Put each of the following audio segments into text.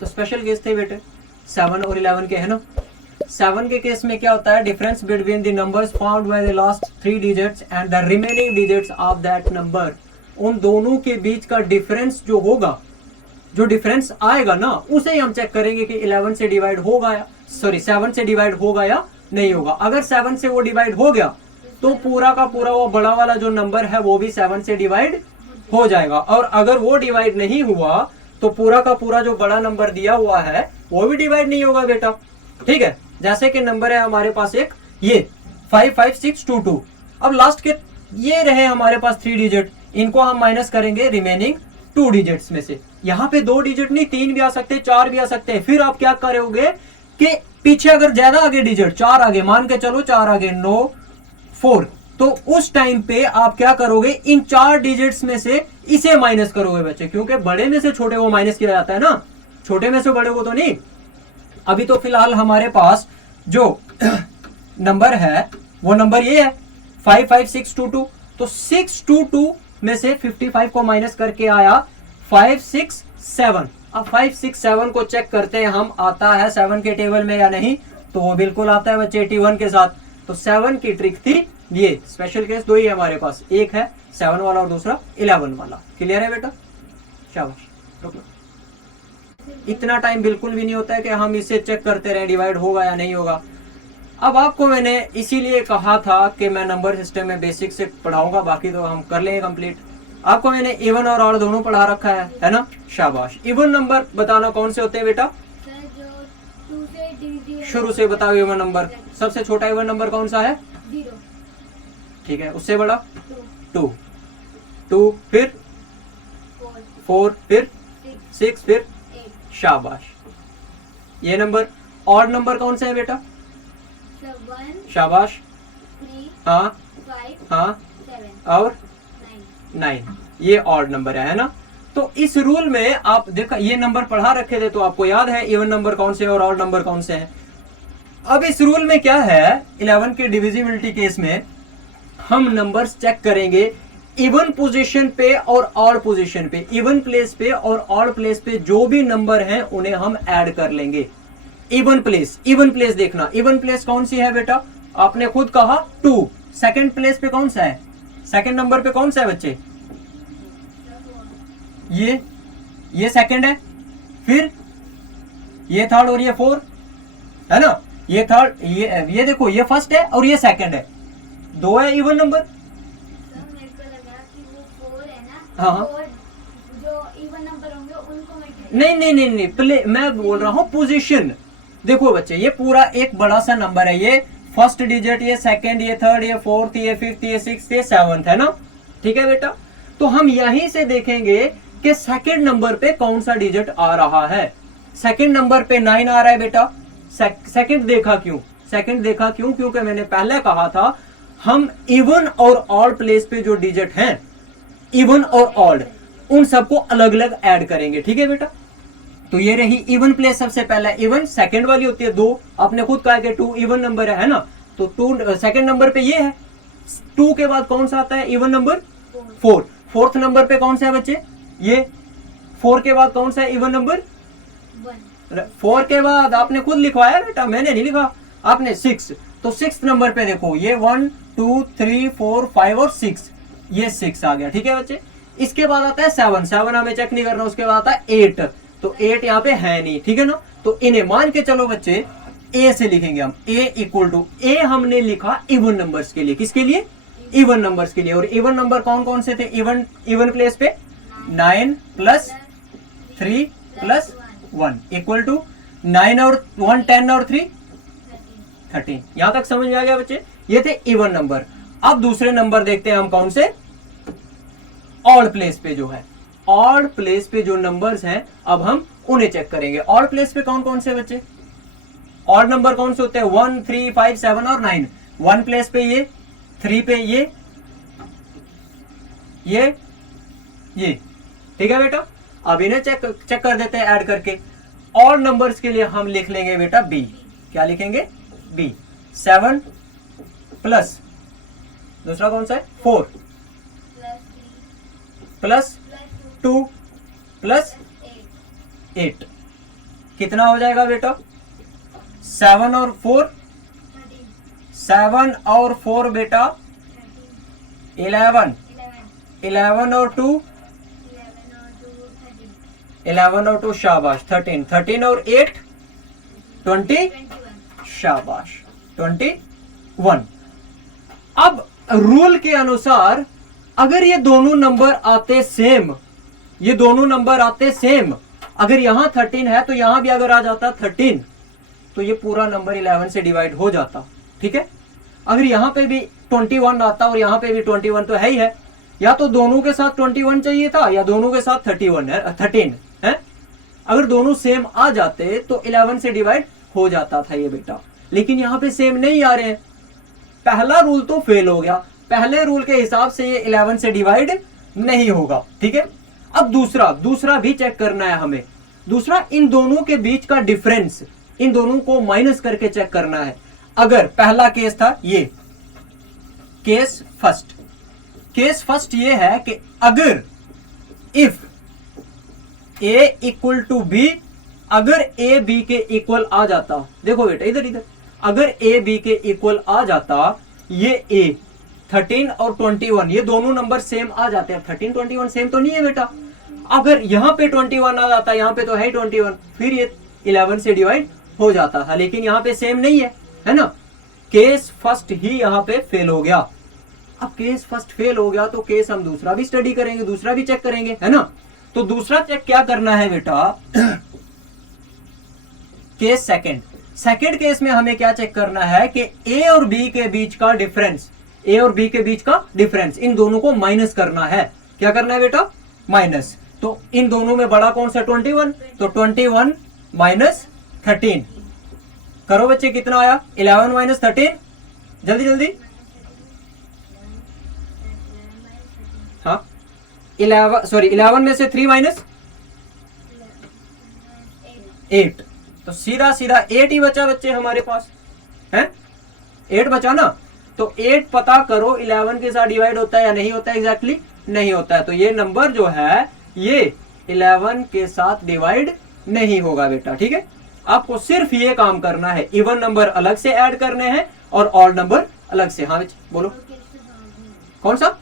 तो special case थे बेटे 7 और 11 के, है ना। 7 के केस में क्या होता है, difference between the numbers found by the last 3 digits and the remaining digits of that number, उन दोनों के बीच का डिफरेंस जो होगा, जो डिफरेंस आएगा ना, उसे ही हम चेक करेंगे कि 11 से डिवाइड होगा या 7 से डिवाइड होगा या नहीं होगा। अगर 7 से वो डिवाइड हो गया तो पूरा का पूरा वो बड़ा वाला जो नंबर है वो भी 7 से डिवाइड हो जाएगा, और अगर वो डिवाइड नहीं हुआ तो पूरा का पूरा जो बड़ा नंबर दिया हुआ है वो भी डिवाइड नहीं होगा बेटा, ठीक है। जैसे कि नंबर है हमारे पास एक ये 55622, अब लास्ट के ये रहे हमारे पास 3 डिजिट, इनको हम माइनस करेंगे रिमेनिंग 2 डिजिट्स में से। यहाँ पे 2 डिजिट नहीं 3 भी आ सकते, 4 भी आ सकते हैं। फिर आप क्या करोगे कि पीछे अगर ज्यादा आगे डिजिट 4 आगे, मान के चलो 4 आगे 9 4, तो उस टाइम पे आप क्या करोगे, इन 4 डिजिट्स में से इसे माइनस करोगे बच्चे, क्योंकि बड़े में से छोटे को माइनस किया जाता है ना, छोटे में से बड़े को तो नहीं। अभी तो फिलहाल हमारे पास जो नंबर है वो नंबर ये है 55622, तो 622 में से 55 को माइनस करके आया 567। अब 567 को चेक करते हैं हम, आता है 7 के टेबल में या नहीं, तो वो बिल्कुल आता है बच्चे 81 के साथ। तो 7 की ट्रिक थी ये। स्पेशल केस 2 ही है हमारे पास, एक है 7 वाला और दूसरा 11 वाला। क्लियर है बेटा, शाबाश। इतना टाइम बिल्कुल भी नहीं होता है कि हम इसे चेक करते रहे डिवाइड होगा या नहीं होगा। अब आपको मैंने इसीलिए कहा था कि मैं नंबर सिस्टम में बेसिक से पढ़ाऊंगा, बाकी तो हम कर लेंगे कंप्लीट। आपको मैंने इवन और ऑड दोनों पढ़ा रखा है ना, शाबाश। इवन नंबर बताना कौन से होते हैं बेटा, शुरू से बताओ। इवन नंबर सबसे छोटा इवन नंबर कौन सा है, 0, ठीक है। उससे बड़ा 2, फिर 4, फिर 6, फिर 8, शाबाश। ये नंबर ऑड नंबर कौन सा है बेटा, 1, शाबाश। 3, हाँ 5, हाँ 7, और 9, ये ऑड नंबर है ना। तो इस रूल में आप देखा, ये नंबर पढ़ा रखे थे तो आपको याद है इवन नंबर कौन से और ऑड नंबर कौन से हैं। अब इस रूल में क्या है, 11 के डिविजिबिलिटी केस में हम नंबर्स चेक करेंगे इवन पोजीशन पे और ऑड पोजीशन पे। इवन प्लेस पे और ऑड प्लेस पे जो भी नंबर हैं उन्हें हम ऐड कर लेंगे। इवन प्लेस देखना, इवन प्लेस कौन सी है बेटा, आपने खुद कहा 2। सेकंड प्लेस पे कौन सा है, सेकंड नंबर पे कौन सा है बच्चे, ये सेकंड है, फिर ये थर्ड और ये 4 है ना। ये थर्ड, ये देखो ये फर्स्ट है और ये सेकंड है, 2 है इवन नंबर। मेरे को लगा कि वो 4 है ना, हाँ। और जो इवन नंबर होंगे उनको नहीं, मैं बोल रहा हूं पोजीशन। देखो बच्चे, ये पूरा एक बड़ा सा नंबर है, ये फर्स्ट डिजिट, ये सेकंड, ये थर्ड, ये फोर्थ, ये फिफ्थ, ये सिक्स्थ, ये सेवंथ, है ना, ठीक है बेटा। तो हम यहीं से देखेंगे कि सेकंड नंबर पे कौन सा डिजिट आ रहा है। सेकंड नंबर पे 9 आ रहा है बेटा। सेकंड देखा क्यों, क्योंकि मैंने पहले कहा था हम इवन और ऑड प्लेस पे जो डिजिट हैं, इवन और ऑड, उन सबको अलग अलग ऐड करेंगे, ठीक है बेटा। तो ये रही इवन प्लेस, सबसे पहला इवन, सेकंड वाली होती है 2, आपने खुद कहा कि 2 इवन नंबर है ना, तो 2 सेकंड नंबर पे ये है। 2 के बाद कौन सा आता है इवन नंबर, 4। फोर्थ नंबर पे कौन सा है बच्चे, ये 4 के बाद कौन सा है इवन नंबर, 4 के बाद आपने खुद लिखवाया बेटा, मैंने नहीं लिखा, आपने 6। तो 6th नंबर पे देखो, ये 1 2 3 4 5 और 6, ये 6 आ गया, ठीक है बच्चे। इसके बाद आता है 7 हमें चेक नहीं करना। उसके बाद आता है 8, तो 8 यहाँ पे है नहीं, ठीक है ना। तो इन्हें मान के चलो बच्चे ए से लिखेंगे हम, ए इक्वल टू, ए हमने लिखा इवन नंबर्स के लिए, किसके लिए, इवन नंबर्स के लिए। और इवन नंबर कौन कौन से थे, इवन प्लेस पे 9 प्लस 3 प्लस 1 इक्वल टू 9 और 1 10 और 3 13। यहां तक समझ में आ गया बच्चे, ये थे इवन नंबर। अब दूसरे नंबर देखते हैं हम कौन से, ऑड प्लेस पे जो है, ऑड प्लेस पे जो नंबर्स हैं अब हम उन्हें चेक करेंगे। ऑड प्लेस पे कौन कौन से बच्चे, ऑड नंबर कौन से होते हैं, 1 3 5 7 और 9। 1 प्लेस पे ये, 3 पे ये, ठीक है बेटा। अब इन्हें चेक कर देते हैं ऐड करके। ऑड नंबर्स के लिए हम लिख लेंगे बेटा बी, क्या लिखेंगे, बी। 7 प्लस दूसरा कौन सा है, 4 प्लस 2 प्लस 8, कितना हो जाएगा बेटा? 7 और 4, 7 और 4 बेटा 11, 11 और 2, 11 और 2 शाबाश 13, 13 और 8 20 शाबाश 21। अब रूल के अनुसार अगर ये दोनों नंबर आते सेम, ये दोनों नंबर आते सेम, अगर यहां 13 है तो यहां भी अगर आ जाता 13 तो ये पूरा नंबर 11 से डिवाइड हो जाता, ठीक है। अगर यहां पे भी 21 आता और यहां पे भी 21 तो है ही है, या तो दोनों के साथ 21 चाहिए था या दोनों के साथ 13 है। अगर दोनों सेम आ जाते तो 11 से डिवाइड हो जाता था ये बेटा, लेकिन यहां पे सेम नहीं आ रहे हैं। पहला रूल तो फेल हो गया, पहले रूल के हिसाब से ये 11 से डिवाइड नहीं होगा, ठीक है। अब दूसरा भी चेक करना है हमें। दूसरा, इन दोनों के बीच का डिफरेंस, इन दोनों को माइनस करके चेक करना है। अगर पहला केस था ये केस फर्स्ट ये है कि अगर if a equal to b, अगर a b के इक्वल आ जाता, देखो बेटा इधर अगर a b के इक्वल आ जाता, ये a 13 और 21 ये दोनों नंबर सेम आ जाते हैं। 13 21 सेम तो नहीं है बेटा। अगर यहां पे 21 आ जाता, यहां पे तो है 21, फिर ये 11 से डिवाइड हो जाता था, लेकिन यहां पे सेम नहीं है ना। केस फर्स्ट ही यहां पे फेल हो गया। अब केस फर्स्ट फेल हो गया तो केस हम दूसरा भी स्टडी करेंगे, दूसरा भी चेक करेंगे, है ना। तो दूसरा चेक क्या करना है बेटा? केस सेकंड केस में हमें क्या चेक करना है कि ए और बी के बीच का डिफरेंस, ए और बी के बीच का डिफरेंस, इन दोनों को माइनस करना है। क्या करना है बेटा? माइनस। तो इन दोनों में बड़ा कौन सा? 21, तो 21 माइनस 13 करो बच्चे, कितना आया? 11 माइनस 13, जल्दी जल्दी। हाँ 11 में से 3 माइनस 8, तो सीधा 8 ही बचा बच्चे हमारे पास, है 8 बचा ना। तो 8 पता करो 11 के साथ डिवाइड होता है या नहीं होता है? एग्जैक्टली नहीं होता है, तो ये नंबर जो है ये 11 के साथ डिवाइड नहीं होगा बेटा, ठीक है। आपको सिर्फ ये काम करना है, इवन नंबर अलग से ऐड करने हैं और ऑड नंबर अलग से। हाँ बोलो कौन सा?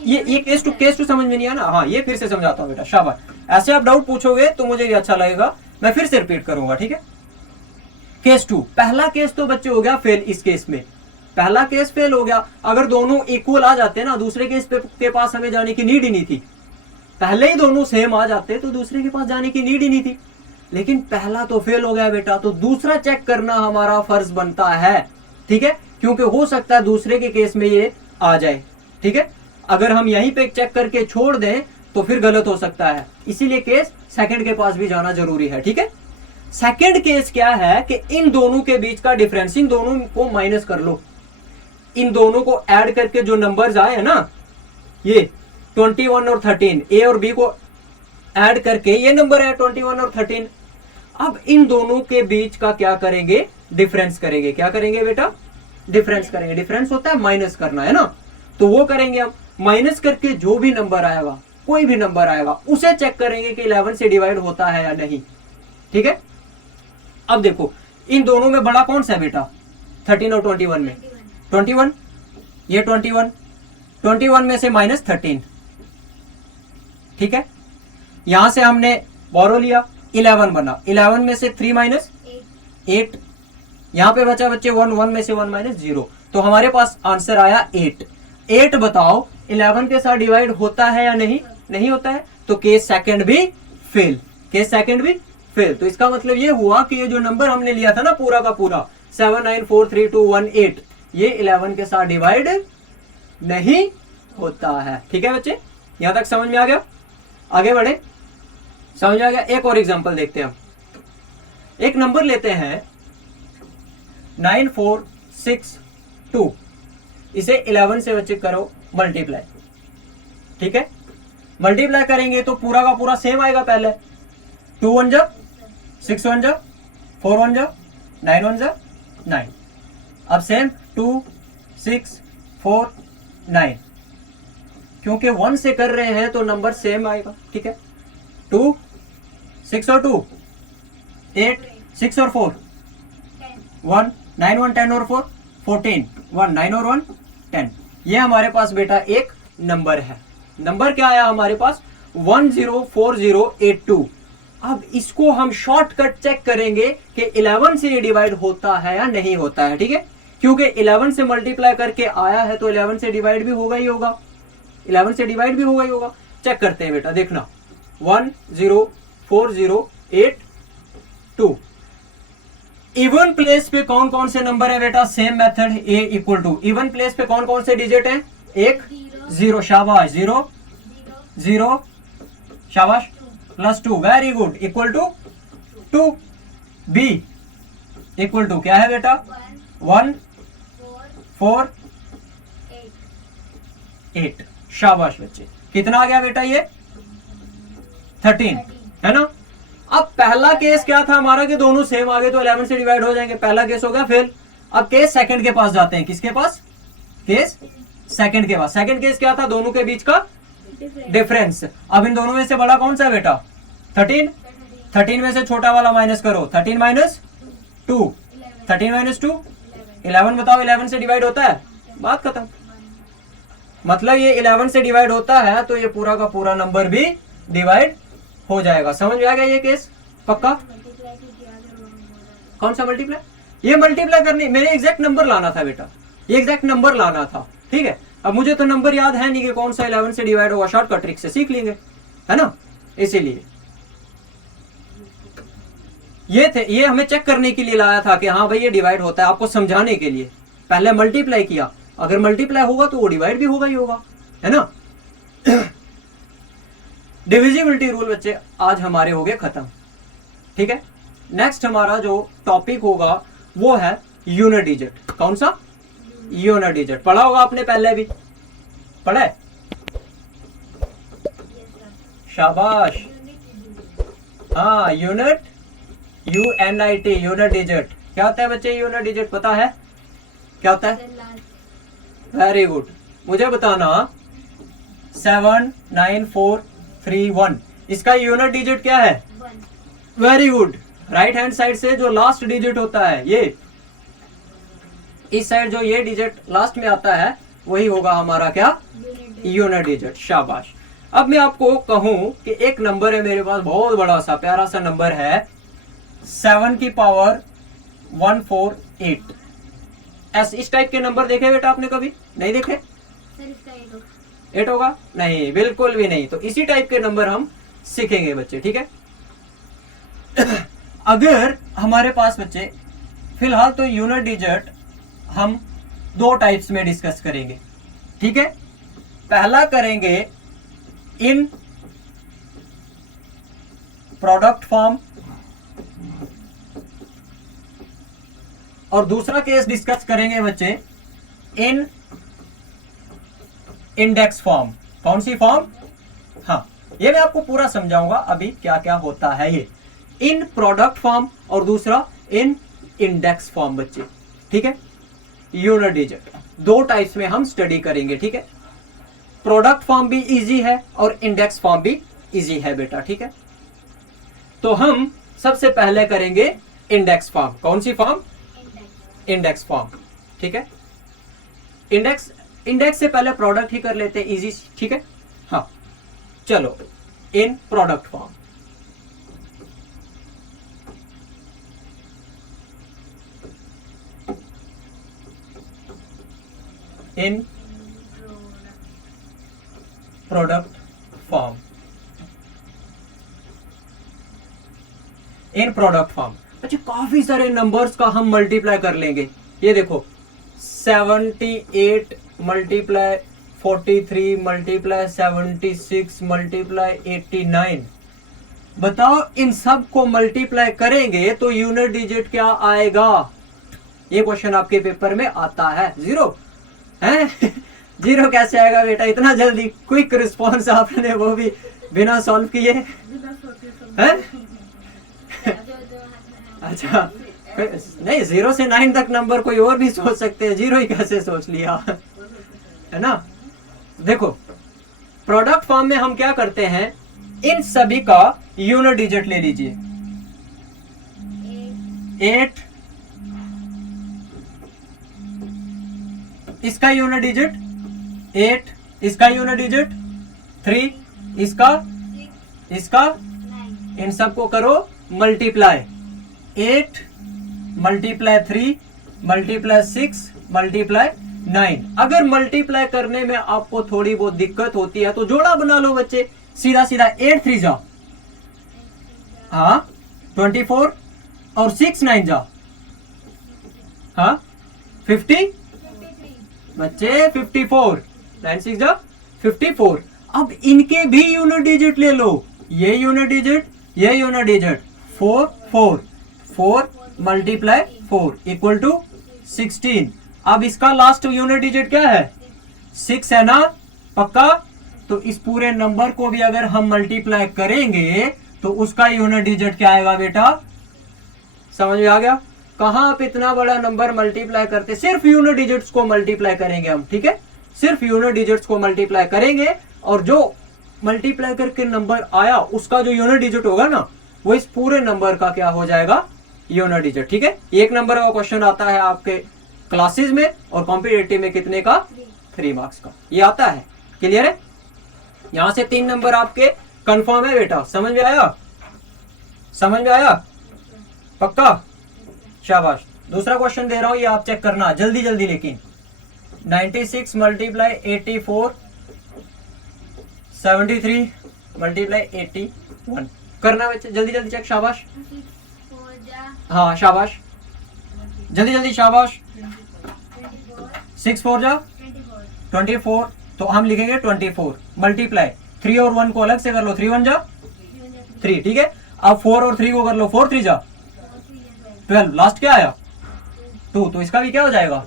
ये केस टू समझ में नहीं आया ना? हाँ ये फिर से समझाता हूँ बेटा, शाबाश। ऐसे आप डाउट पूछोगे तो मुझे भी अच्छा लगेगा, मैं फिर से रिपीट करूंगा, ठीक है। केस 2, पहला केस तो बच्चे हो गया फेल। इस केस में पहला केस फेल हो गया। अगर दोनों इक्वल आ जाते ना, दूसरे केस के पास हमें जाने की नीड ही नहीं थी। पहले ही दोनों सेम आ जाते तो दूसरे के पास जाने की नीड ही नहीं थी, लेकिन पहला तो फेल हो गया बेटा, तो दूसरा चेक करना हमारा फर्ज बनता है, ठीक है, क्योंकि हो सकता है दूसरे के केस में ये आ जाए, ठीक है। अगर हम यहीं पे चेक करके छोड़ दें तो फिर गलत हो सकता है, इसीलिए केस सेकंड के पास भी जाना जरूरी है, ठीक है। सेकंड केस क्या है कि इन दोनों के बीच का डिफरेंस, इन दोनों को माइनस कर लो, इन दोनों को ऐड करके जो नंबर्स आए हैं ना, ये 21 और 13, ए और बी को ऐड करके ये नंबर है 21 और 13। अब इन दोनों के बीच का क्या करेंगे? डिफरेंस करेंगे। क्या करेंगे बेटा? डिफरेंस करेंगे। डिफरेंस होता है माइनस करना, है ना, तो वो करेंगे हम। माइनस करके जो भी नंबर आएगा, कोई भी नंबर आएगा, उसे चेक करेंगे कि 11 से डिवाइड होता है या नहीं, ठीक है। अब देखो इन दोनों में बड़ा कौन सा है बेटा? 13 और 21 में 21, ये 21 में से माइनस 13, ठीक है। यहां से हमने बोरो लिया, 11 बना, 11 में से 3 माइनस 8, यहां पे बचा बच्चे 1 में से 1 माइनस 0, तो हमारे पास आंसर आया 8। बताओ 11 के साथ डिवाइड होता है या नहीं होता है? तो केस सेकंड भी फेल, केस सेकंड भी फेल। तो इसका मतलब ये हुआ कि ये जो नंबर हमने लिया था ना पूरा का पूरा 7943218, ये 11 के साथ डिवाइड नहीं होता है, ठीक है बच्चे। यहां तक समझ में आ गया? आगे बढ़े, समझ में आ गया? एक और एग्जांपल देखते हैं हम। एक नंबर लेते हैं 9462, इसे 11 से बच्चे करो मल्टीप्लाई, ठीक है। मल्टीप्लाई करेंगे तो पूरा का पूरा सेम आएगा। पहले 2 1 जा 6 1 जा 4 1 जा 9 1 जा 9, अब सेम 2 6 4 9, क्योंकि 1 से कर रहे हैं तो नंबर सेम आएगा, ठीक है। 2 6 और 2 8, 6 और 4 1, 9 1 10 और 4 14, 1 9 और 1 10। ये हमारे पास बेटा एक नंबर है। नंबर क्या आया हमारे पास 104082। अब इसको हम शॉर्टकट चेक करेंगे कि 11 से ये डिवाइड होता है या नहीं होता है, ठीक है, क्योंकि 11 से मल्टीप्लाई करके आया है तो 11 से डिवाइड भी होगा ही होगा, 11 से डिवाइड भी होगा ही होगा। चेक करते हैं बेटा, देखना 104082। इवन प्लेस पे कौन कौन से नंबर है बेटा, same method, A equal to even place पे कौन कौन से डिजिट है, एक जीरो, शाबाश, 0 0 शाबाश, +2, very good, equal to 2। B equal to क्या है बेटा 1 4 8, शाबाश बच्चे। कितना आ गया बेटा ये 13, है ना। अब पहला केस क्या था हमारा कि दोनों सेम आ गए तो 11 से डिवाइड हो जाएंगे, पहला केस हो गया फेल। अब केस सेकंड के पास जाते हैं, किसके पास, केस सेकंड के पास। सेकंड केस क्या था, दोनों के बीच का डिफरेंस। अब इन दोनों में से बड़ा कौन सा है बेटा 13, 13 में से छोटा वाला माइनस करो, 13 माइनस 2, 13 माइनस 2 11। बताओ 11 से डिवाइड होता है, बात खत्म। मतलब ये 11 से डिवाइड होता है तो ये पूरा का पूरा नंबर भी डिवाइड हो जाएगा। समझ में आ गया ये केस पक्का। कौन सा मल्टीप्लाई, ये मल्टीप्लाई करनी, मेरे एग्जैक्ट नंबर लाना था बेटा, ये एग्जैक्ट नंबर लाना था, ठीक है। अब मुझे तो नंबर याद है नहीं कि कौन सा 11 से डिवाइड होगा, शॉर्टकट ट्रिक से सीख लेंगे, है ना। इसीलिए ये हमें चेक करने के लिए लाया था कि हाँ भाई ये डिवाइड होता है, आपको समझाने के लिए। पहले मल्टीप्लाई किया, अगर मल्टीप्लाई होगा तो वो डिवाइड भी होगा ही होगा, है ना। डिविजिबिलिटी रूल बच्चे आज हमारे हो गए खत्म, ठीक है। नेक्स्ट हमारा जो टॉपिक होगा वो है यूनिट डिजिट। कौन सा, यूनिट डिजिट। पढ़ा होगा आपने पहले भी, पढ़ा है, शाबाश। हाँ यूनिट, UNIT, यूनिट डिजिट। क्या होता है बच्चे यूनिट डिजिट, पता है क्या होता है, वेरी गुड। मुझे बताना 79431, इसका यूनिट डिजिट क्या है, very good. Right hand side से जो लास्ट डिजिट होता है, ये इस साइड जो ये डिजिट लास्ट में आता है वही होगा हमारा क्या, यूनिट डिजिट, शाबाश। अब मैं आपको कहूं कि एक नंबर है मेरे पास, बहुत बड़ा सा प्यारा सा नंबर है 7 की पावर 148। इस टाइप के नंबर देखे बेटा आपने कभी, नहीं देखे, 8 होगा, नहीं बिल्कुल भी नहीं। तो इसी टाइप के नंबर हम सीखेंगे बच्चे, ठीक है। अगर हमारे पास बच्चे फिलहाल तो यूनिट डिजिट हम दो टाइप्स में डिस्कस करेंगे, ठीक है। पहला करेंगे इन प्रोडक्ट फॉर्म और दूसरा केस डिस्कस करेंगे बच्चे इन इंडेक्स फॉर्म। कौन सी फॉर्म, हाँ ये मैं आपको पूरा समझाऊंगा अभी क्या क्या होता है ये। इन प्रोडक्ट फॉर्म और दूसरा इन इंडेक्स फॉर्म बच्चे, ठीक है। यूनिट डिजिट दो टाइप्स में हम स्टडी करेंगे, ठीक है। प्रोडक्ट फॉर्म भी इजी है और इंडेक्स फॉर्म भी इजी है बेटा, ठीक है। तो हम सबसे पहले करेंगे इंडेक्स फॉर्म। कौन सी फॉर्म, इंडेक्स फॉर्म, ठीक है। इंडेक्स से पहले प्रोडक्ट ही कर लेते हैं, इजी, ठीक है। हाँ चलो, इन प्रोडक्ट फॉर्म। इन प्रोडक्ट फॉर्म, इन प्रोडक्ट फॉर्म। अच्छा, काफी सारे नंबर्स का हम मल्टीप्लाई कर लेंगे। ये देखो 78 मल्टीप्लाई 43 मल्टीप्लाई 76 मल्टीप्लाई 89। बताओ इन सब को मल्टीप्लाई करेंगे तो यूनिट डिजिट क्या आएगा। ये क्वेश्चन आपके पेपर में आता है। जीरो है जीरो कैसे आएगा बेटा, इतना जल्दी क्विक रिस्पॉन्स आपने, वो भी बिना सॉल्व किए हैं। अच्छा नहीं, 0 से 9 तक नंबर कोई और भी सोच सकते हैं, जीरो ही कैसे सोच लिया, है ना। देखो प्रोडक्ट फॉर्म में हम क्या करते हैं, इन सभी का यूनिट डिजिट ले लीजिए। 8, इसका यूनिट डिजिट 8, इसका यूनिट डिजिट 3, इसका 9 इन सबको करो मल्टीप्लाई। 8 multiply 3 multiply 6 multiply 9। अगर मल्टीप्लाई करने में आपको थोड़ी बहुत दिक्कत होती है तो जोड़ा बना लो बच्चे, सीधा सीधा 8 3 जा, हाँ 24 और 6 9 जा, हाँ 50 बच्चे 54, 9 6 जा 54। अब इनके भी यूनिट डिजिट ले लो, ये यूनिट डिजिट, ये unit digit, 4 4 4 multiply 4 equal to 16। अब इसका लास्ट यूनिट डिजिट क्या है? 6 है ना, पक्का? तो इस पूरे नंबर को भी अगर हम मल्टीप्लाई करेंगे तो उसका यूनिट डिजिट क्या आएगा बेटा? समझ में आ गया? कहां आप इतना बड़ा नंबर मल्टीप्लाई करते, सिर्फ यूनिट डिजिट्स को मल्टीप्लाई करेंगे हम, ठीक है? सिर्फ यूनिट डिजिट्स को मल्टीप्लाई करेंगे और जो मल्टीप्लाई करके नंबर आया उसका जो यूनिट डिजिट होगा ना, वो इस पूरे नंबर का क्या हो जाएगा? यूनिट डिजिट, ठीक है? एक नंबर का क्वेश्चन आता है आपके क्लासेस में और कॉम्पिटिटिव में कितने का? 3 मार्क्स का ये आता है। क्लियर है? यहां से 3 नंबर आपके कंफर्म है बेटा। समझ में आया? समझ में आया? पक्का? शाबाश। दूसरा क्वेश्चन दे रहा हूं, ये आप चेक करना जल्दी जल्दी, लेकिन 96 मल्टीप्लाई 84 73 मल्टीप्लाई 81 करना बच्चे, जल्दी जल्दी चेक। शाबाश, 4 जा हाँ शाबाश, जल्दी जल्दी शाबाश। 6 4 जा 24, तो हम लिखेंगे 24 मल्टीप्लाई 3 और 1 को अलग से कर लो, 3 1 जा 3, ठीक है? अब 4 और 3 को कर लो, 4 3 जा 12, लास्ट क्या आया? 2, तो इसका भी क्या हो जाएगा?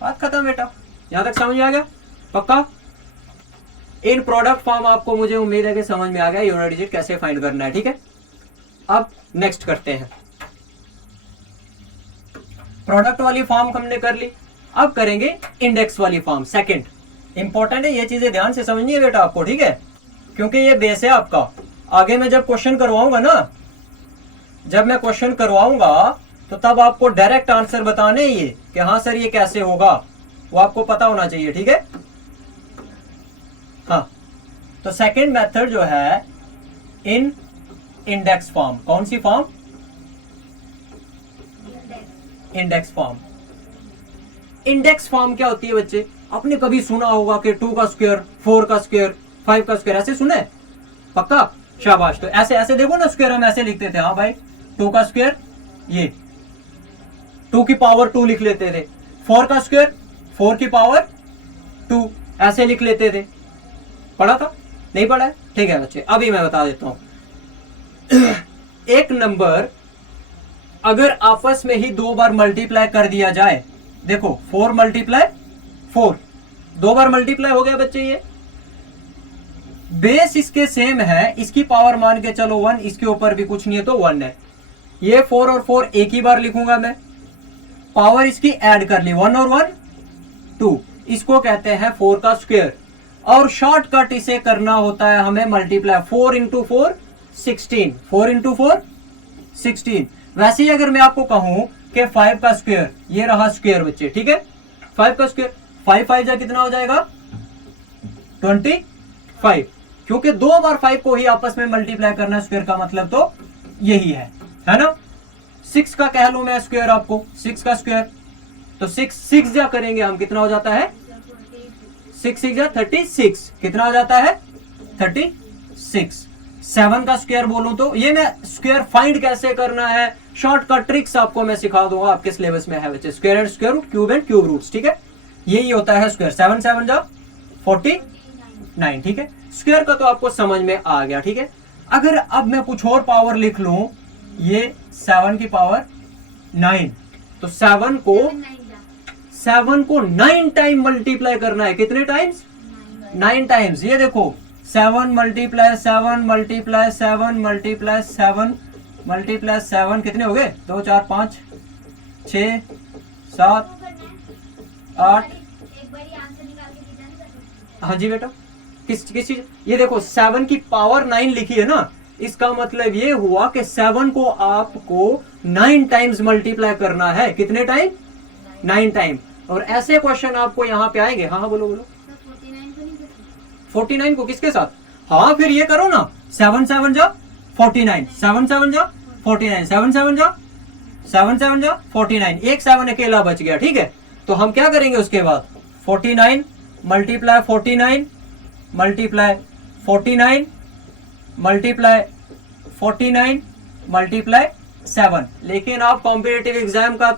बात खत्म बेटा। यहां तक समझ में आ गया? पक्का? इन प्रोडक्ट फॉर्म आपको मुझे उम्मीद है कि समझ में आ गया यूनिट डिजिट कैसे फाइंड करना है, ठीक है? अब नेक्स्ट करते हैं। प्रोडक्ट वाली फॉर्म हमने कर ली, अब करेंगे इंडेक्स वाली फॉर्म। सेकंड इंपॉर्टेंट है, ये चीजें ध्यान से समझनी है बेटा आपको, ठीक है? क्योंकि ये बेस है आपका। आगे मैं जब क्वेश्चन करवाऊंगा ना, जब मैं क्वेश्चन करवाऊंगा तो तब आपको डायरेक्ट आंसर बताने ये कि हाँ सर ये कैसे होगा, वो आपको पता होना चाहिए, ठीक है? हाँ, तो सेकंड मेथड जो है इन इंडेक्स फॉर्म। कौन सी form? Index form. Index form क्या होती है बच्चे? आपने कभी सुना होगा कि 2 का स्क्वायर, 4 का स्क्वायर, 5 का स्क्वायर, ऐसे सुने? पक्का? शाबाश। तो ऐसे ऐसे देखो ना, स्क्वायर हम ऐसे लिखते थे, हाँ भाई 2 का स्क्वायर, ये 2 की पावर 2 लिख लेते थे। 4 का स्क्वायर 4 की पावर 2 ऐसे लिख लेते थे। पढ़ा था? नहीं पढ़ा है? ठीक है बच्चे, अभी मैं बता देता हूं। एक नंबर अगर आपस में ही 2 बार मल्टीप्लाई कर दिया जाए, देखो 4 मल्टीप्लाई 4, 2 बार मल्टीप्लाई हो गया बच्चे, ये बेस इसके सेम है, इसकी पावर मान के चलो 1, इसके ऊपर भी कुछ नहीं है तो 1 है। ये 4 और 4 एक ही बार लिखूंगा मैं, पावर इसकी ऐड कर ली, 1 और 1 2, इसको कहते हैं 4 का स्क्वायर। और शॉर्टकट इसे करना होता है हमें मल्टीप्लाई, 4 इंटू 4 16, 4 इंटू 4 16। वैसे ही अगर मैं आपको कहूं कि 5 का स्क्वायर, ये रहा स्क्वायर बच्चे, ठीक है? 5 का स्क्वायर, 5 5 जा कितना हो जाएगा? 25। क्योंकि 2 बार 5 को ही आपस में मल्टीप्लाई करना स्क्वायर का मतलब तो यही है ना? 6 का कह लूं मैं स्क्वायर आपको, 6 का स्क्वायर, तो 6 जा करेंगे हम, कितना हो जाता है? 6 6 जा 36, कितना हो जाता है? 36। 7 का स्क्वायर बोलूं तो, ये मैं स्क्वायर फाइंड कैसे करना है, शॉर्टकट ट्रिक्स आपको मैं सिखा दूंगा, आपके सिलेबस में है बच्चे, square and square root, cube and cube roots, ठीक है? यही होता है स्क्वायर। 7 7 जा 49, ठीक है? स्क्वायर का तो आपको समझ में आ गया, ठीक है? अगर अब मैं कुछ और पावर लिख लूं, ये 7 की पावर 9, तो 7 को 9 टाइम मल्टीप्लाई करना है। कितने टाइम्स? 9 टाइम्स। ये देखो 7 मल्टीप्लाई 7 मल्टीप्लाई 7 मल्टीप्लाई 7 मल्टीप्लाई 7 कितने हो गए? 2 4 5 6 7 8। एक बार आंसर निकाल के दीदा नहीं करते? हाँ जी बेटा, किस चीज? ये देखो 7 की पावर 9 लिखी है ना, इसका मतलब ये हुआ कि 7 को आपको 9 टाइम्स मल्टीप्लाई करना है। कितने टाइम? 9 टाइम। और ऐसे क्वेश्चन आपको यहाँ पे आएंगे। हाँ हाँ बोलो बोलो। 49 को नहीं करते? 49 को किसके साथ? हाँ फिर ये करो ना, 7 7 जा 49, 7 7 जा 49, 7 7 जा 7 7 जा 49, एक 7 अकेला बच गया। ठीक है, तो हम क्या करेंगे उसके बाद? 49 मल्टीप्लाई 49 मल्टीप्लाई 49 मल्टीप्लाई 49 मल्टीप्लाई 7। लेकिन आप कॉम्पिटिटिव एग्जाम का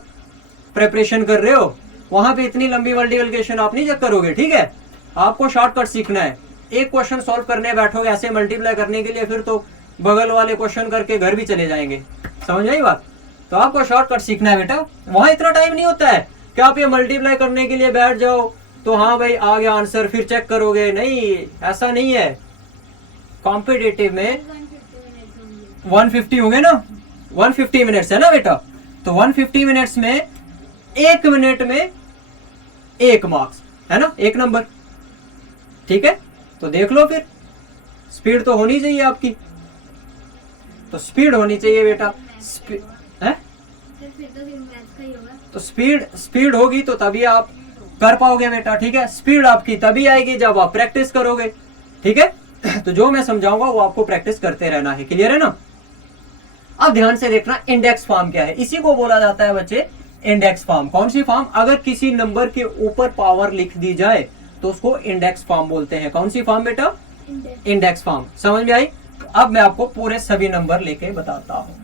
प्रिपरेशन कर रहे हो, वहां पे इतनी लंबी मल्टीप्लिकेशन आप नहीं चेक करोगे। ठीक है, आपको शॉर्टकट सीखना है। एक क्वेश्चन सॉल्व करने बैठोगे ऐसे मल्टीप्लाई करने के लिए, फिर तो बगल वाले क्वेश्चन करके घर भी चले जाएंगे। समझ आई बात? तो आपको शॉर्टकट सीखना है बेटा। वहां इतना टाइम नहीं होता है कि आप ये मल्टीप्लाई करने के लिए बैठ जाओ तो हाँ भाई आ गया आंसर, फिर चेक करोगे। नहीं, ऐसा नहीं है। कॉम्पिटिटिव में 150 मिनट्स होंगे। 150 हो गए ना, 150 मिनट्स है ना बेटा। तो 150 मिनट्स में 1 मिनट में 1 मार्क्स है ना, 1 नंबर। ठीक है, तो देख लो फिर स्पीड तो होनी चाहिए आपकी। तो स्पीड होनी चाहिए बेटा। है फिर तो फिर मैथ्स का ही होगा। तो स्पीड होगी तो तभी आप कर पाओगे बेटा। ठीक है, स्पीड आपकी तभी आएगी जब आप प्रैक्टिस करोगे। ठीक है, तो जो मैं समझाऊंगा वो आपको प्रैक्टिस करते रहना है। क्लियर है ना? अब ध्यान से देखना, इंडेक्स फॉर्म क्या है। इसी को बोला जाता है बच्चे इंडेक्स फॉर्म। कौन सी फॉर्म? अगर किसी नंबर के ऊपर पावर लिख दी जाए तो उसको इंडेक्स फॉर्म बोलते हैं। कौन सी फॉर्म बेटा? Index form. समझ में आई? तो अब मैं आपको पूरे सभी नंबर लेके बताता हूं।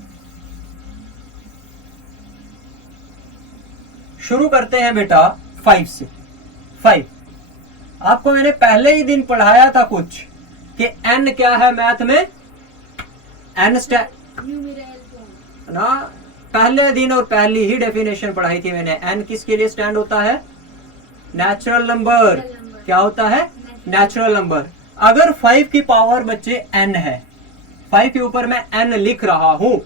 शुरू करते हैं बेटा 5 से। 5 आपको मैंने पहले ही दिन पढ़ाया था कुछ कि n क्या है मैथ में। n न्यूमेरल फॉर्म ना, पहले दिन और पहली ही डेफिनेशन पढ़ाई थी मैंने। n किसके लिए स्टैंड होता है? Natural number. क्या होता है? Natural number. अगर 5 की पावर बच्चे n है, 5 के ऊपर मैं n लिख रहा हूं,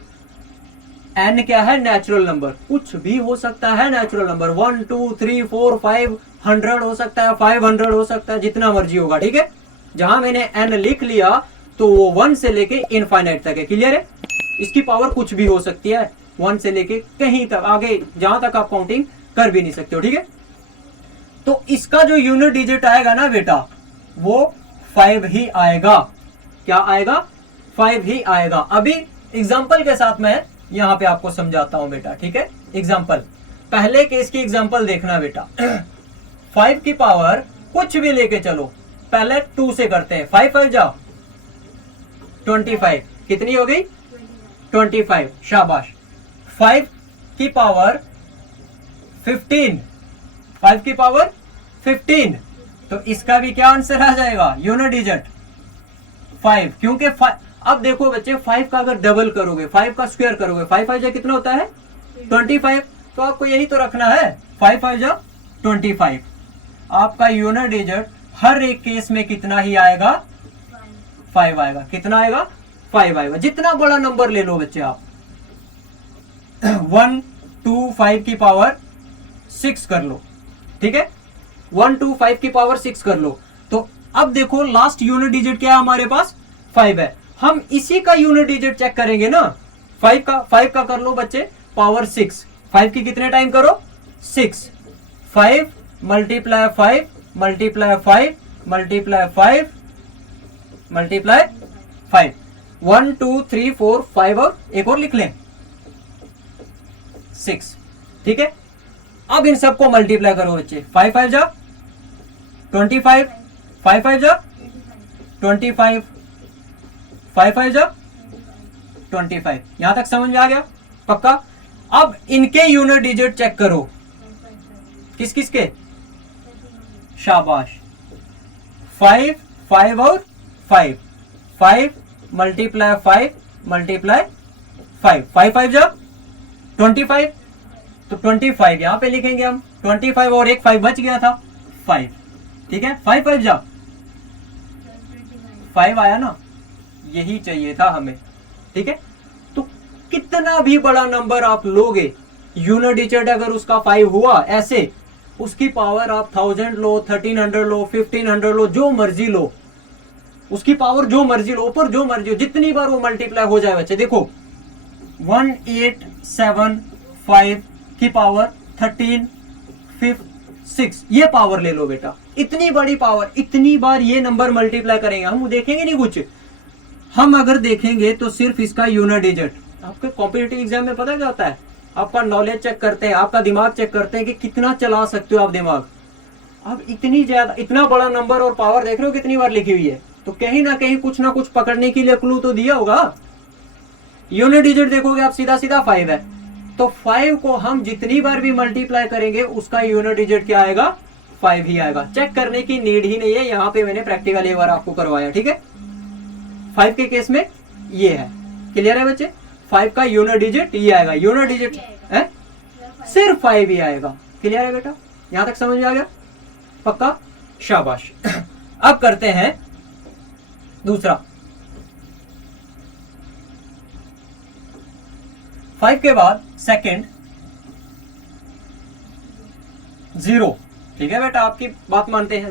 n क्या है? Natural number. कुछ भी हो सकता है नेचुरल नंबर। 1 2 3 4 5 100 हो सकता है, 500 हो सकता है, जितना मर्जी होगा। ठीक है, जहां मैंने n लिख लिया तो वो 1 से लेके इनफाइनाइट तक है। क्लियर है? इसकी पावर कुछ भी हो सकती है, 1 से लेके कहीं तक आगे, जहां तक आप काउंटिंग कर भी नहीं सकते हो। ठीक है, तो इसका जो यूनिट डिजिट आएगा ना बेटा, वो 5 ही आएगा। क्या आएगा? 5 ही आएगा। अभी एग्जाम्पल के साथ मैं यहां पे आपको समझाता हूं बेटा। ठीक है, एग्जाम्पल, पहले केस की एग्जाम्पल देखना बेटा। 5 की पावर कुछ भी लेके चलो, पहले 2 से करते हैं। 5 5 जाओ 25। कितनी हो गई? 25। शाबाश। 5 की पावर 15, 5 की पावर 15, तो इसका भी क्या आंसर आ जाएगा? Unit digit 5। क्योंकि अब देखो बच्चे, 5 का अगर डबल करोगे, 5 का स्क्वायर करोगे, 5 5 जा कितना होता है? 25। तो आपको यही तो रखना है, 5 5 जा 25। आपका यूनिट डिजिट हर एक केस में कितना ही आएगा? 5 आएगा। कितना आएगा? 5 आएगा। जितना बड़ा नंबर ले लो बच्चे आप, 1 2 5 की पावर 6 कर लो। ठीक है, 1 2 5 की पावर 6 कर लो। तो अब देखो लास्ट यूनिट डिजिट क्या है हमारे पास? 5 है। हम इसी का यूनिट डिजिट चेक करेंगे ना। 5 का कर लो बच्चे पावर 6। 5 की कितने टाइम करो? 6। 5 मल्टीप्लाई 5 मल्टीप्लाई 5 मल्टीप्लाई 5 मल्टीप्लाई 5। 1 2 3 4 5 और एक और लिख लें 6। ठीक है, अब इन सबको मल्टीप्लाई करो बच्चे। 5 5 जा 25, 5 5 जा 25, 5 5 जा 25। यहां तक समझ में आ गया? पक्का? अब इनके यूनिट डिजिट चेक करो। किस किस के? शाबाश। 5 5 और 5 5 मल्टीप्लाई 5 मल्टीप्लाई 5 5 5 जा 25, तो 25 यहां पे लिखेंगे हम। 25 और एक 5 बच गया था 5। ठीक है, 5 5 जा 5 आया ना, यही चाहिए था हमें। ठीक है, तो कितना भी बड़ा नंबर आप लोगे, यूनिट डिजिट अगर उसका 5 हुआ, ऐसे उसकी पावर आप 1000 लो, 1300 लो, 1500 लो, जो मर्जी लो, उसकी पावर जो मर्जी लो, ऊपर जो मर्जी हो, जितनी बार वो मल्टीप्लाई हो जाए बच्चे। देखो 1875 की पावर 13 5 6, ये पावर ले लो बेटा। इतनी बड़ी पावर, इतनी बार ये नंबर मल्टीप्लाई करेंगे, हम देखेंगे नहीं कुछ, हम अगर देखेंगे तो सिर्फ इसका यूनिट डिजिट। आपके कॉम्पिटिटिव एग्जाम में पता क्या होता है, आपका नॉलेज चेक करते हैं, आपका दिमाग चेक करते हैं कि कितना चला सकते हो आप दिमाग। अब इतनी ज्यादा, इतना बड़ा नंबर और पावर देख रहे हो कितनी बार लिखी हुई है, तो कहीं ना कहीं कुछ ना कुछ पकड़ने के लिए क्लू तो दिया होगा। यूनिट डिजिट देखोगे आप सीधा सीधा 5 है, तो 5 को हम जितनी बार भी मल्टीप्लाई करेंगे उसका यूनिट डिजिट क्या आएगा, 5 ही आएगा। चेक करने की नीड ही नहीं है, यहाँ पे मैंने प्रैक्टिकल एक बार आपको करवाया, ठीक है। 5 के केस में ये है, क्लियर है बच्चे। 5 का यूनिट डिजिट ये आएगा, यूनिट डिजिट है सिर्फ 5 ही आएगा, क्लियर है बेटा, यहां तक समझ में आ गया, पक्का, शाबाश। अब करते हैं दूसरा। 5 के बाद सेकंड 0, ठीक है बेटा, आपकी बात मानते हैं।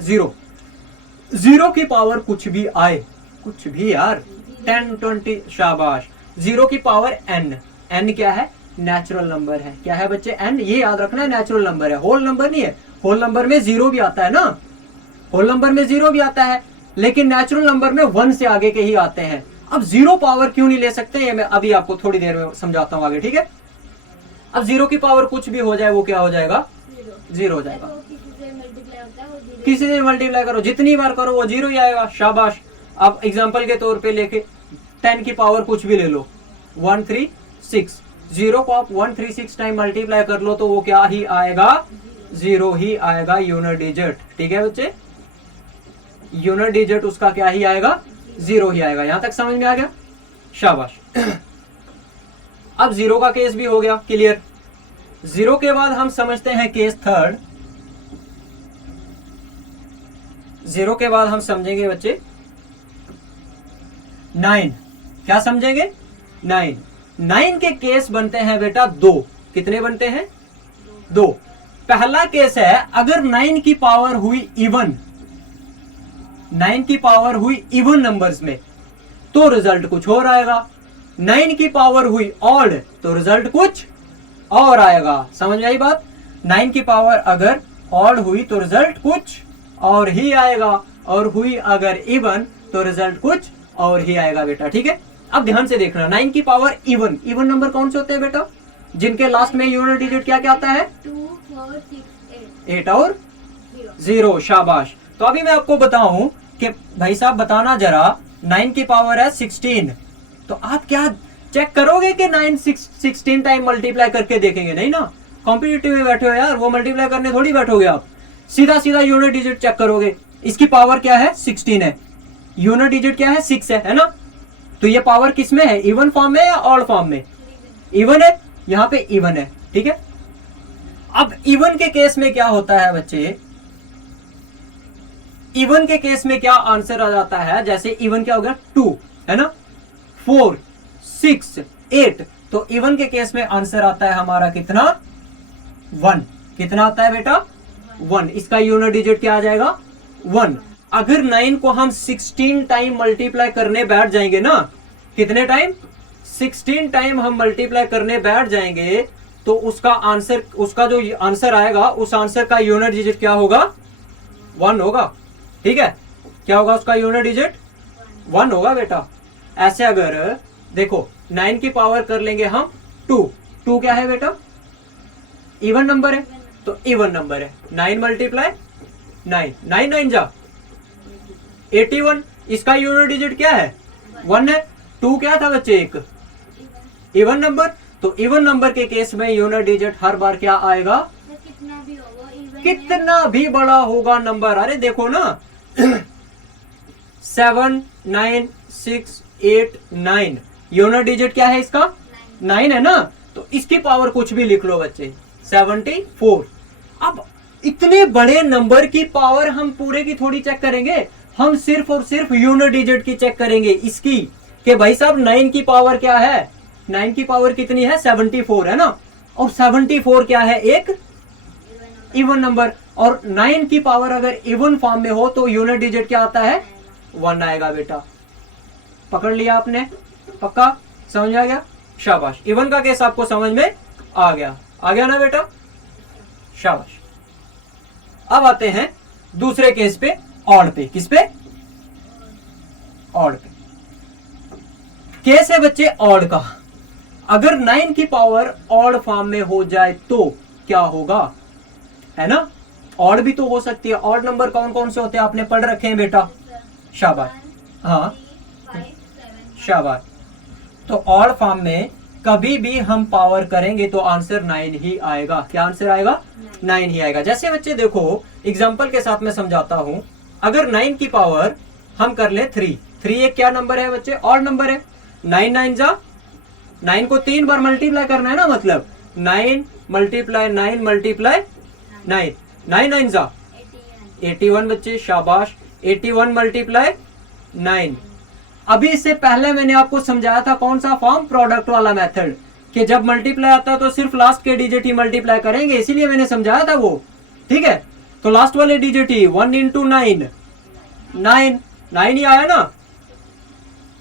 0 की पावर कुछ भी आए, कुछ भी यार, 10 20, शाबाश। 0 की पावर n क्या है, नेचुरल नंबर है। क्या है बच्चे, n, ये याद रखना है, नेचुरल नंबर है, होल नंबर नहीं है। होल नंबर में 0 भी आता है ना, होल नंबर में 0 भी आता है, लेकिन नेचुरल नंबर में 1 से आगे के ही आते हैं। अब 0 पावर क्यों नहीं ले सकते, ये मैं अभी आपको थोड़ी देर में समझाता हूं आगे, ठीक है। अब 0 की पावर कुछ भी हो जाए वो क्या हो जाएगा, 0 हो जाएगा। किसी से मल्टीप्लाई करो, जितनी बार करो वो 0 ही आएगा, शाबाश। अब एग्जांपल के तौर पे लेके 10 की पावर कुछ भी ले लो, 136, 0 को आप 136 टाइम मल्टीप्लाई कर लो तो वो क्या ही आएगा, 0 ही आएगा यूनिट डिजिट, ठीक है बच्चे। यूनिट डिजिट उसका क्या ही आएगा, 0 ही आएगा। यहां तक समझ में आ गया, शाबाश। अब 0 का केस भी हो गया क्लियर। 0 के बाद हम समझते हैं केस थर्ड। 0 के बाद हम समझेंगे बच्चे 9, क्या समझेंगे, 9 के केस बनते हैं बेटा 2। कितने बनते हैं, 2। पहला केस है, अगर 9 की पावर हुई इवन, 9 की पावर हुई इवन नंबर्स में तो रिजल्ट कुछ और आएगा। 9 की पावर हुई ऑड तो रिजल्ट कुछ और आएगा, समझ में आई बात। 9 की पावर अगर ऑड हुई तो रिजल्ट कुछ और ही आएगा, और हुई अगर इवन तो रिजल्ट कुछ और ही आएगा बेटा, ठीक है। अब ध्यान से देखना, 9 की पावर इवन, इवन नंबर कौन से होते हैं बेटा, जिनके लास्ट में यूनिट डिजिट क्या क्या आता है, 2 4 6 8 और 0, शाबाश। तो अभी मैं आपको बताऊं कि भाई साहब बताना जरा, 9 की पावर है 16, तो आप क्या चेक करोगे कि 9 16 टाइम मल्टीप्लाई करके देखेंगे, नहीं ना। कॉम्पिटिटिव में बैठे हो यार, वो मल्टीप्लाई करने थोड़ी बैठोगे आप, सीधा सीधा यूनिट डिजिट चेक करोगे। इसकी पावर क्या है, 16 है, यूनिट डिजिट क्या है, 6 है ना। तो ये पावर किस में है, इवन फॉर्म में या ऑड फॉर्म में, इवन है, यहाँ पे इवन है, ठीक है। अब इवन के केस में क्या होता है बच्चे, इवन के केस में क्या आंसर आ जाता है, जैसे इवन क्या हो गया, 2 है ना, 4 6 8, तो इवन के केस में आंसर आता है हमारा कितना, 1। कितना आता है बेटा, 1। इसका यूनिट डिजिट क्या आ जाएगा, 1। अगर 9 को हम 16 टाइम मल्टीप्लाई करने बैठ जाएंगे ना, कितने टाइम, 16 टाइम हम मल्टीप्लाई करने बैठ जाएंगे, तो उसका आंसर, उसका जो आंसर आएगा उस आंसर का यूनिट डिजिट क्या होगा, 1 होगा, ठीक है। क्या होगा उसका यूनिट डिजिट, 1 होगा बेटा। ऐसे अगर देखो 9 की पावर कर लेंगे हम 2 क्या है बेटा, इवन नंबर है, तो इवन नंबर है, 9 मल्टीप्लाई 9, 9 9 जा 81, इसका यूनिट डिजिट क्या है, 1 है। 2 क्या था बच्चे, एक इवन नंबर, तो इवन नंबर के केस में यूनिट डिजिट हर बार क्या आएगा, कितना भी होगा, इवन कितना भी बड़ा होगा नंबर, अरे देखो ना 7 9 6 8 9, यूनिट डिजिट क्या है इसका, 9 है ना, तो इसकी पावर कुछ भी लिख लो बच्चे, 74। अब इतने बड़े नंबर की पावर हम पूरे की थोड़ी चेक करेंगे, हम सिर्फ और सिर्फ यूनिट डिजिट की चेक करेंगे इसकी, कि भाई साहब 9 की पावर क्या है, 9 की पावर कितनी है, 74 है ना, और 74 क्या है, एक इवन नंबर, और 9 की पावर अगर इवन फॉर्म में हो तो यूनिट डिजिट क्या आता है, 1 आएगा बेटा। पकड़ लिया आपने, पक्का समझ आ गया, शाबाश, इवन का केस आपको समझ में आ गया ना बेटा, शाबाश। अब आते हैं दूसरे केस पे, ऑड पे। किस पे? ऑड पे। केस है बच्चे ऑड का। अगर 9 की पावर ऑड फॉर्म में हो जाए तो क्या होगा, है ना? ऑड भी तो हो सकती है। ऑड नंबर कौन कौन से होते हैं आपने पढ़ रखे हैं बेटा? शाबाश, हाँ शाबाश। तो ऑड फॉर्म में कभी भी हम पावर करेंगे तो आंसर 9 ही आएगा। क्या आंसर आएगा? 9 ही आएगा। जैसे बच्चे देखो, एग्जांपल के साथ मैं समझाता हूं। अगर 9 की पावर हम कर ले 3 एक क्या नंबर है बच्चे? ऑड नंबर है। 9 9 जा, 9 को 3 बार मल्टीप्लाई करना है ना, मतलब 9 मल्टीप्लाई 9 मल्टीप्लाई 9, 9 9 जा 81 बच्चे, शाबाश। 81 मल्टीप्लाई 9। अभी इससे पहले मैंने आपको समझाया था कौन सा फॉर्म? प्रोडक्ट वाला मेथड, कि जब मल्टीप्लाई आता है तो सिर्फ लास्ट के डिजिट ही मल्टीप्लाई करेंगे, इसीलिए मैंने समझाया था वो, ठीक है? तो लास्ट वाले डिजिट ही 1 इंटू 9, 9 ही आया ना?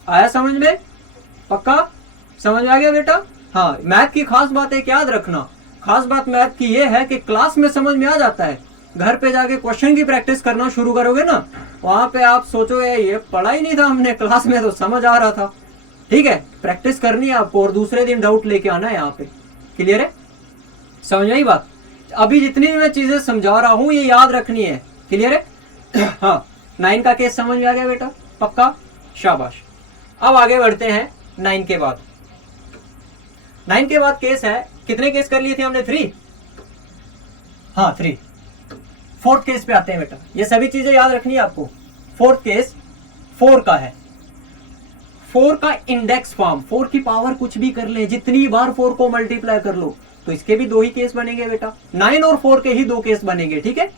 आया समझ में? पक्का समझ आ गया बेटा? हाँ, मैथ की खास बात एक याद रखना, खास बात मैथ की ये है कि क्लास में समझ में आ जाता है, घर पे जाके क्वेश्चन की प्रैक्टिस करना शुरू करोगे ना, वहां पे आप सोचोगे ये पढ़ा ही नहीं था हमने, क्लास में तो समझ आ रहा था। ठीक है, प्रैक्टिस करनी है आपको और दूसरे दिन डाउट लेके आना है यहाँ पे। क्लियर है? समझ आई बात? अभी जितनी भी मैं चीजें समझा रहा हूं ये याद रखनी है। क्लियर है? हाँ, 9 का केस समझ में आ गया बेटा? पक्का, शाबाश। अब आगे बढ़ते हैं 9 के बाद। 9 के बाद केस है, कितने केस कर लिए थे हमने? 3। हाँ 3। फोर्थ केस पे आते हैं बेटा, ये सभी चीजें याद रखनी है आपको। फोर्थ केस 4 का है। 4 का इंडेक्स फॉर्म, 4 की पावर कुछ भी कर ले, जितनी बार 4 को मल्टीप्लाई कर लो, तो इसके भी 2 ही केस बनेंगे बेटा। 9 और 4 के ही 2 केस बनेंगे, ठीक है?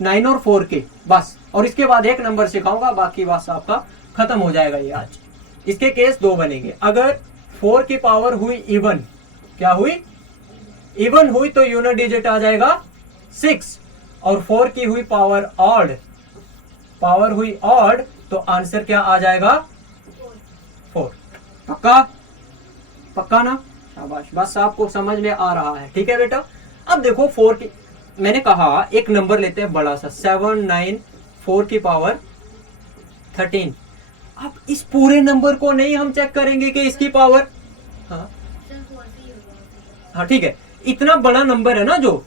9 और 4 के बस, और इसके बाद एक नंबर सिखाऊंगा, बाकी बस आपका खत्म हो जाएगा ये आज। इसके केस 2 बनेंगे। अगर 4 की पावर हुई इवन, क्या हुई? इवन हुई तो यूनिट डिजिट आ जाएगा 6, और 4 की हुई पावर ऑड, पावर हुई ऑड, तो आंसर क्या आ जाएगा? 4। पक्का? पक्का ना? शाबाश, बस आपको समझ में आ रहा है, ठीक है बेटा? अब देखो 4 की, मैंने कहा एक नंबर लेते हैं बड़ा सा, 7 9 4 की पावर 13। अब इस पूरे नंबर को नहीं हम चेक करेंगे कि इसकी पावर, हाँ ठीक है, इतना बड़ा नंबर है ना जो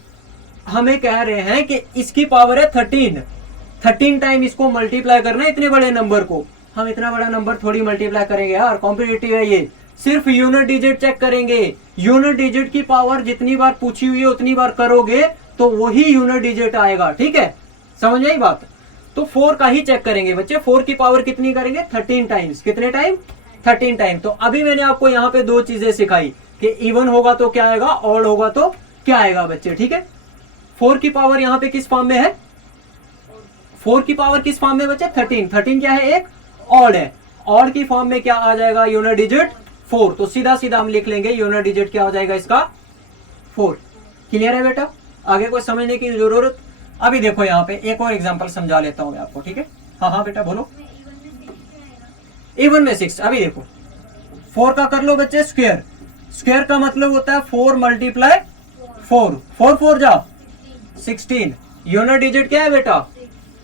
हमें कह रहे हैं कि इसकी पावर है 13 टाइम इसको मल्टीप्लाई करना है इतने बड़े नंबर को। हम इतना बड़ा नंबर थोड़ी मल्टीप्लाई करेंगे यार, कॉम्पिटिटिव है ये। सिर्फ यूनिट डिजिट चेक करेंगे, यूनिट डिजिट की पावर जितनी बार पूछी हुई है उतनी बार करोगे तो वही यूनिट डिजिट आएगा, ठीक है? समझ आई बात? तो 4 का ही चेक करेंगे बच्चे। 4 की पावर कितनी करेंगे? 13 टाइम्स। कितने टाइम? 13 टाइम। तो अभी मैंने आपको यहाँ पे 2 चीजें सिखाई कि इवन होगा तो क्या आएगा, ऑड होगा तो क्या आएगा बच्चे, ठीक है? 4 की पावर यहाँ पे किस फॉर्म में है? 4 की पावर किस फॉर्म में बच्चे? 13 क्या है? एक ऑड है। ऑड की फॉर्म में क्या आ जाएगा? Unit digit 4। तो सीधा सीधा हम लिख लेंगे यूनिट डिजिट क्या हो जाएगा इसका? 4। क्लियर है बेटा? आगे कोई समझने की जरूरत? अभी देखो यहाँ पे एक और एग्जांपल समझा लेता हूँ मैं आपको, ठीक है? हाँ हाँ बेटा बोलो। इवन में 6। अभी देखो 4 का कर लो बच्चे स्क्वायर। स्क्वायर का मतलब होता है 4 मल्टीप्लाई 4, 4 4 जा 16। यूनिट डिजिट क्या है बेटा?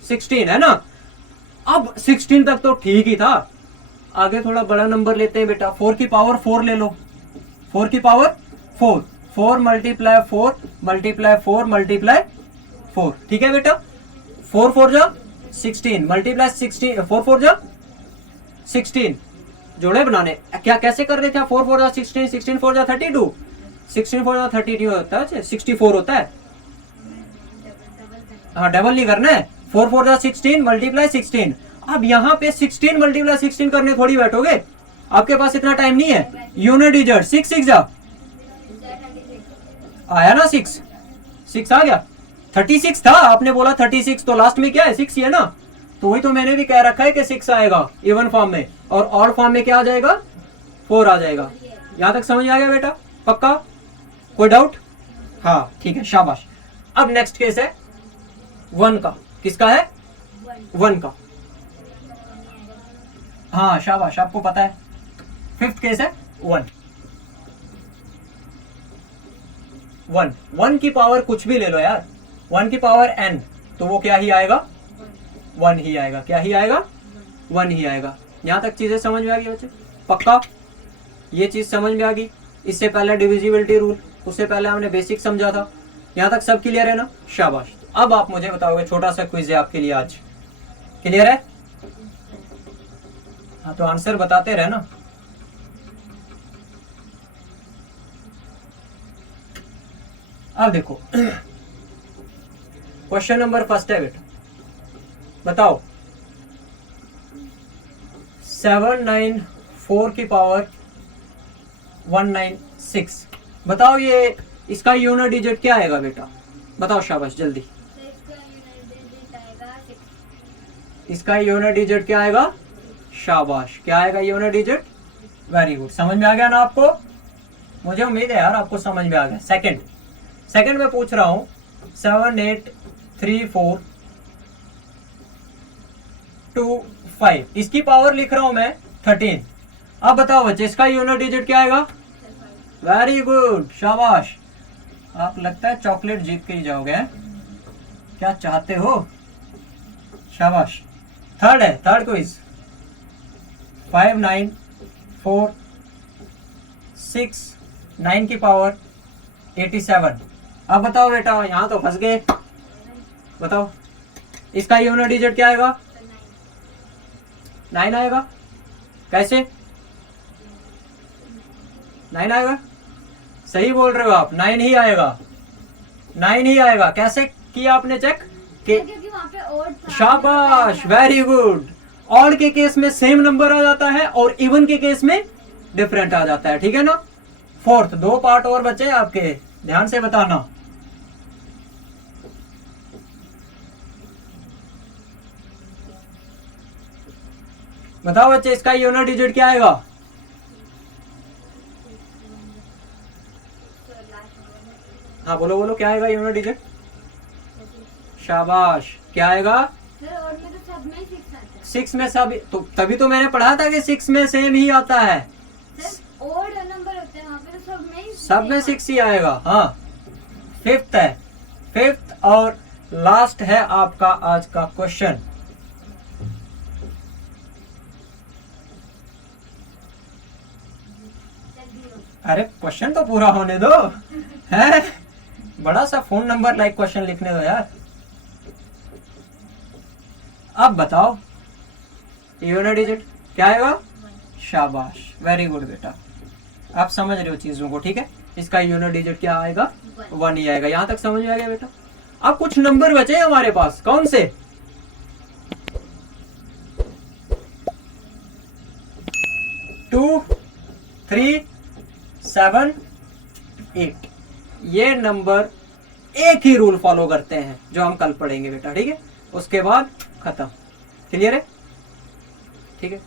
16 है ना? अब 16 तक तो ठीक ही था, आगे थोड़ा बड़ा नंबर लेते हैं बेटा। 4 की पावर 4 ले लो। 4 की पावर 4, 4 मल्टीप्लाई 4 मल्टीप्लाई 4 मल्टीप्लाई 4, ठीक है बेटा? 4 4 जा 16 मल्टीप्लाई 16, 4 4 जा 16। जोड़े बनाने क्या कैसे कर रहे थे? 4 4 जा 16, 16 4 जा 32, 16 4 जा 32 होता है, 64 होता है। हाँ डबल नहीं करना है। 4 4 जा 16 मल्टीप्लाई 16। अब यहाँ पे 16 मल्टीप्लाई 16 करने थोड़ी बैठोगे, आपके पास इतना टाइम नहीं है। यूनिट डिजिट 6 6 जा, आया ना? 6 आ गया। 36 था, आपने बोला 36, तो लास्ट में क्या है? 6 ही है ना? तो वही तो मैंने भी कह रखा है कि 6 आएगा इवन फॉर्म में, और ऑड फॉर्म में क्या आ जाएगा? 4 आ जाएगा। यहां तक समझ आ गया बेटा? पक्का? कोई डाउट? हाँ ठीक है, शाबाश। अब नेक्स्ट केस है 1 का। किसका है? 1 का। हाँ शाबाश, आपको पता है। 5th केस है 1। 1, 1 की पावर कुछ भी ले लो यार, 1 की पावर n, तो वो क्या ही आएगा, 1 ही आएगा। क्या ही आएगा, 1 ही आएगा। यहाँ तक चीजें समझ में आ गई बच्चे, पक्का? ये चीज समझ में आ गई। इससे पहले डिविजिबिलिटी रूल, उससे पहले हमने बेसिक समझा था। यहाँ तक सब क्लियर है ना? शाबाश। अब आप मुझे बताओगे, छोटा सा क्विज है आपके लिए आज, क्लियर है? हाँ तो आंसर बताते रहे ना। अब देखो क्वेश्चन नंबर फर्स्ट है बेटा, बताओ 794 की पावर 196, बताओ ये इसका यूनिट डिजिट क्या आएगा बेटा, बताओ शाबाश जल्दी। तो इसका यूनिट डिजिट आएगा 6। इसका यूनिट डिजिट क्या आएगा, शाबाश, क्या आएगा यूनिट डिजिट, वेरी गुड। समझ में आ गया ना आपको? मुझे उम्मीद है यार आपको समझ में आ गया। सेकंड में पूछ रहा हूं 783425, इसकी पावर लिख रहा हूं मैं 13। अब बताओ बच्चे इसका यूनिट डिजिट क्या आएगा, वेरी गुड, शाबाश। आप लगता है चॉकलेट जीत के ही जाओगे, क्या चाहते हो? शाबाश। थर्ड है, थर्ड क्विज 59469 9 की पावर 87। अब बताओ बेटा, यहां तो फंस गए, बताओ इसका यूनिट डिजिट क्या आएगा, 9 आएगा। कैसे 9 आएगा? सही बोल रहे हो आप, 9 ही आएगा, 9 ही आएगा। कैसे किया आपने चेक? क्योंकि वहाँ पे ओड था। शाबाश, वेरी गुड। ऑड के केस में सेम नंबर आ जाता है और इवन के केस में डिफरेंट आ जाता है, ठीक है ना? फोर्थ, 2 पार्ट और बचे आपके, ध्यान से बताना। बताओ बच्चे इसका यूनिट डिजिट क्या आएगा, हाँ बोलो बोलो, क्या आएगा यूनिट डिजिट, शाबाश, क्या आएगा? सर ओड में तो सब में 6 आता है। 6 में सब, तो तभी तो मैंने पढ़ा था कि 6 में सेम ही आता है, सर ओड नंबर होते हैं वहाँ पे, तो सब में 6 ही आएगा। हाँ, फिफ्थ है, फिफ्थ और लास्ट है आपका आज का क्वेश्चन। अरे क्वेश्चन तो पूरा होने दो, है बड़ा सा फोन नंबर लाइक क्वेश्चन लिखने दो यार। अब बताओ यूनिट डिजिट क्या आएगा, शाबाश, वेरी गुड बेटा, आप समझ रहे हो चीजों को, ठीक है? इसका यूनिट डिजिट क्या आएगा, 1 ही आएगा। यहां तक समझ में आ गया बेटा? अब कुछ नंबर बचे हैं हमारे पास, कौन से? 2, 3, 7, 8, ये नंबर एक ही रूल फॉलो करते हैं जो हम कल पढ़ेंगे बेटा, ठीक है? उसके बाद खत्म, क्लियर है? ठीक है।